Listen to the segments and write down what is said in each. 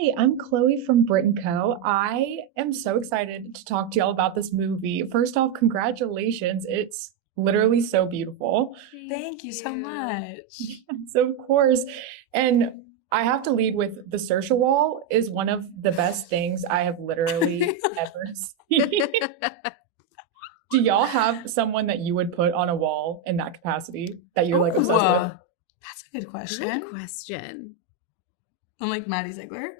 Hi, I'm Chloe from Brit Co. I am so excited to talk to y'all about this movie. First off, congratulations. It's literally so beautiful. Thank Thank you so you. much. So, of course. And I have to lead with the Saoirse wall is one of the best things I have literally ever seen. Do y'all have someone that you would put on a wall in that capacity that you're like obsessed with? That's a good question. Good question. I'm like Maddie Ziegler.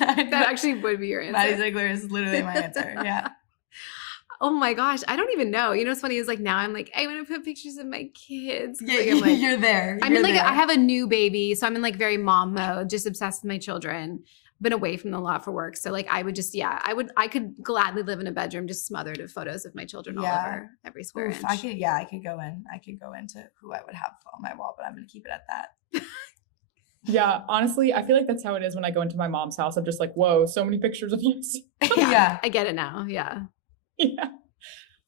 That actually would be your answer. Maddie Ziegler is literally my answer. Yeah. Oh my gosh, I don't even know. You know what's funny is like now I'm like, I want to put pictures of my kids. Yeah, Like, I'm like, you're there. I mean, like there. I have a new baby, so I'm in like very mom mode, just obsessed with my children. Been away from them a lot for work, so like I would just, I could gladly live in a bedroom just smothered with photos of my children all over every square inch. I could go into who I would have on my wall, but I'm gonna keep it at that. Yeah, honestly, I feel like that's how it is when I go into my mom's house. I'm just like, whoa, so many pictures of you. Yeah. I get it now. Yeah. Yeah.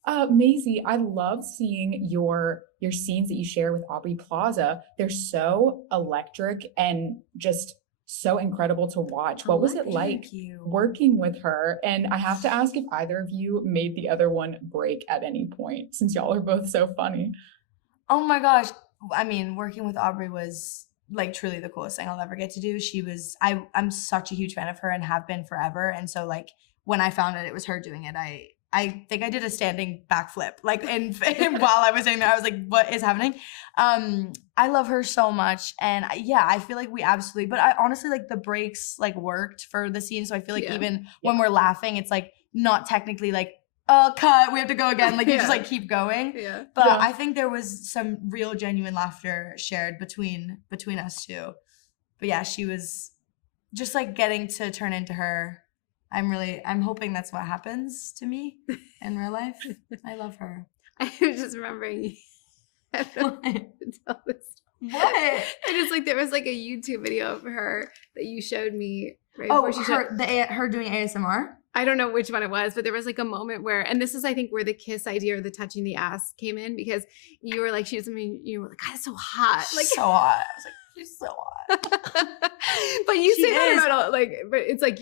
Maisy, I love seeing your scenes that you share with Aubrey Plaza. They're so electric and just so incredible to watch. What was it like working with her? And I have to ask if either of you made the other one break at any point, since y'all are both so funny. Oh my gosh. I mean, working with Aubrey was like truly the coolest thing I'll ever get to do. I'm such a huge fan of her and have been forever. And so like when I found out it was her doing it, I think I did a standing backflip, like, and while I was saying that, I was like, what is happening? I love her so much. And I feel like we absolutely, but I honestly, like the breaks like worked for the scene. So I feel like even when we're laughing, it's like not technically like, oh, cut, we have to go again. Like you just like keep going. Yeah. But I think there was some real genuine laughter shared between us two. But yeah, she was just like getting to turn into her. I'm hoping that's what happens to me in real life. I love her. I was just remembering. I don't know how to tell this. What? I just like there was like a YouTube video of her that you showed me right Oh, before her doing ASMR? I don't know which one it was, but there was like a moment where, and this is I think where the kiss idea or the touching the ass came in, because you were like, she was, I mean, you were like, God, it's so hot. Like so hot. I was like, she's so hot. But you say that about like, but it's like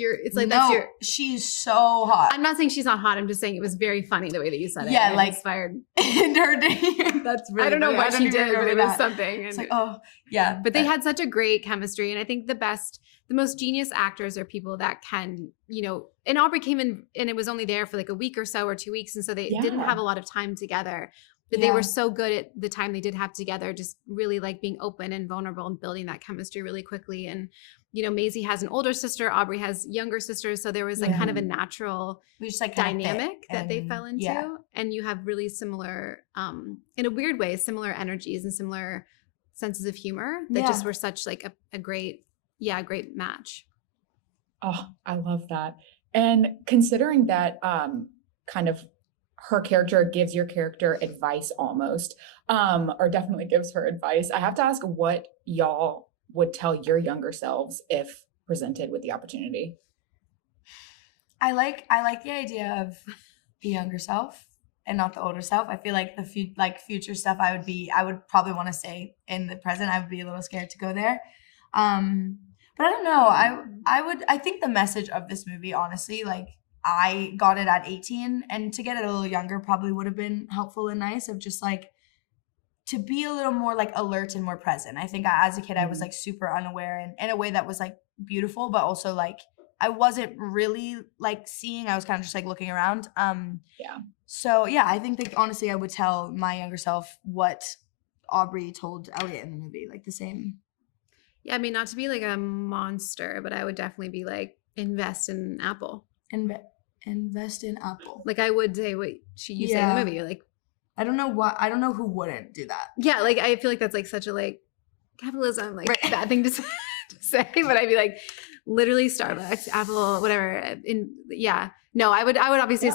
that's your. She's so hot. I'm not saying she's not hot. I'm just saying it was very funny the way that you said it. Yeah, like inspired. In her day. That's really. I don't know funny. what she did, but it was something. It's like, oh yeah. But they had such a great chemistry, and I think the most genius actors are people that can, and Aubrey came in and it was only there for like a week or so or 2 weeks. And so they didn't have a lot of time together, but they were so good at the time they did have together, just really like being open and vulnerable and building that chemistry really quickly. And, Maisy has an older sister, Aubrey has younger sisters. So there was like kind of a natural dynamic that they fell into. Yeah. And you have really similar, in a weird way, similar energies and similar senses of humor that just were such like a great match. Oh, I love that. And considering that kind of her character gives your character advice almost, or definitely gives her advice, I have to ask what y'all would tell your younger selves if presented with the opportunity. I like the idea of the younger self and not the older self. I feel like the future stuff I would probably want to stay in the present. I would be a little scared to go there. But I don't know. I think the message of this movie, honestly, like I got it at 18, and to get it a little younger probably would have been helpful and nice, of just like to be a little more like alert and more present. I think as a kid, I was like super unaware and in a way that was like beautiful, but also like I wasn't really like seeing, I was kind of just like looking around. So yeah, I think that honestly, I would tell my younger self what Aubrey told Elliot in the movie, like the same. Yeah, I mean, not to be like a monster, but I would definitely be like, invest in Apple. Invest in Apple. Like I would say what you say in the movie. Like, I don't know who wouldn't do that. Yeah, like I feel like that's like such a like capitalism, like bad thing to say, but I'd be like, literally Starbucks, Apple, whatever. No, I would obviously,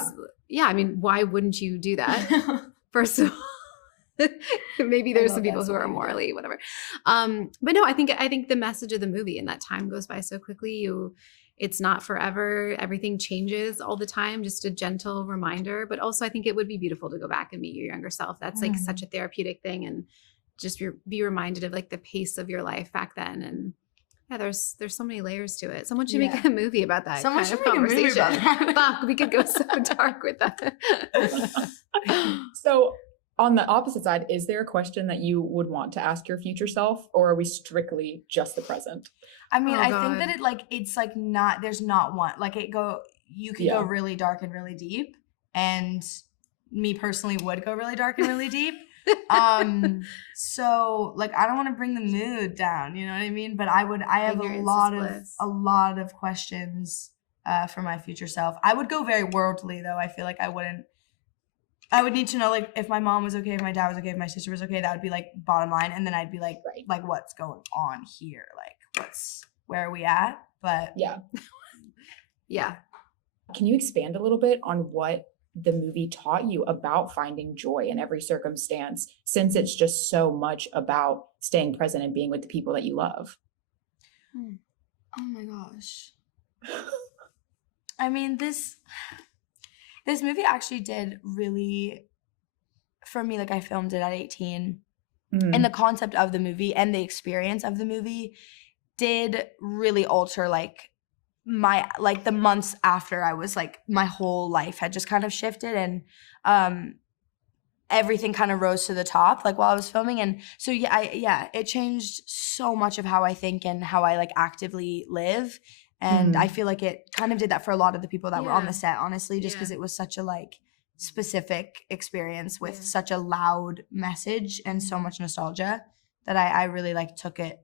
I mean, why wouldn't you do that? First of all, maybe there's some people who are morally whatever. But no, I think the message of the movie, and that time goes by so quickly. It's not forever. Everything changes all the time. Just a gentle reminder. But also I think it would be beautiful to go back and meet your younger self. That's like such a therapeutic thing. And just be reminded of like the pace of your life back then. And Yeah, there's so many layers to it. Someone should Yeah. make a movie about that. Someone kind should of make a movie about conversation. that. Fuck, we could go so dark with that. So on the opposite side, is there a question that you would want to ask your future self, or are we strictly just the present? I mean, Oh, I think God. that it's like not, there's not one, like you could go really dark and really deep, and me personally would go really dark and really deep. So like, I don't want to bring the mood down, you know what I mean? But I have a lot of questions, for my future self. I would go very worldly though. I feel like I would need to know, like, if my mom was okay, if my dad was okay, if my sister was okay, that would be like bottom line. And then I'd be like, like what's going on here? Like, where are we at? But Yeah. Yeah. Can you expand a little bit on what the movie taught you about finding joy in every circumstance, since it's just so much about staying present and being with the people that you love? Oh my gosh. I mean, this movie actually did really, for me, like I filmed it at 18. And the concept of the movie and the experience of the movie did really alter like the months after. I was like, my whole life had just kind of shifted, and everything kind of rose to the top like while I was filming. And so it changed so much of how I think and how I like actively live. And I feel like it kind of did that for a lot of the people that were on the set, honestly, just because it was such a like specific experience with such a loud message and so much nostalgia that I really like took it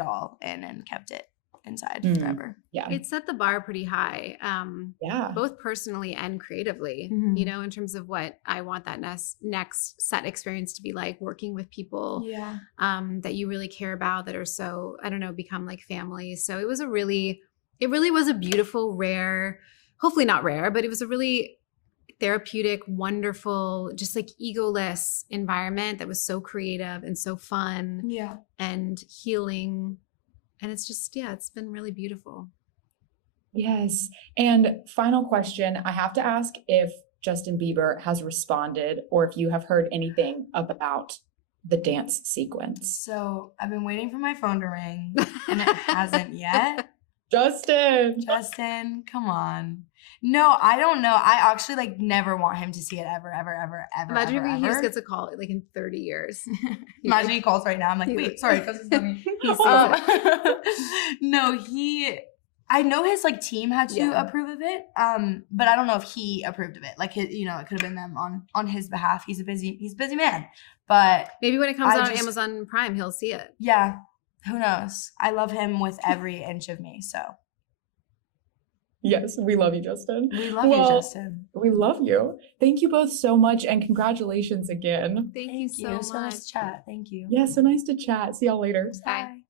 all in and kept it inside forever. Yeah. It set the bar pretty high, both personally and creatively, you know, in terms of what I want that next set experience to be like, working with people that you really care about, that are so, I don't know, become like family. So it really was a beautiful, rare, hopefully not rare, but it was a really therapeutic, wonderful, just like egoless environment that was so creative and so fun and healing. And it's just, it's been really beautiful. Yes. And final question, I have to ask if Justin Bieber has responded or if you have heard anything about the dance sequence. So I've been waiting for my phone to ring and it hasn't yet. Justin, come on. No, I don't know. I actually like never want him to see it ever. Imagine if he just gets a call like in 30 years. Imagine he calls right now. I'm like, wait, sorry, because it's not me. He sees it. No, I know his like team had to approve of it. But I don't know if he approved of it. Like it could have been them on his behalf. He's a busy man. But maybe when it comes out on Amazon Prime, he'll see it. Yeah. Who knows? I love him with every inch of me, so. Yes, we love you, Justin. We love you, Justin. We love you. Thank you both so much, and congratulations again. Thank you so much. So nice to chat. Thank you. Yeah, so nice to chat. See y'all later. Bye.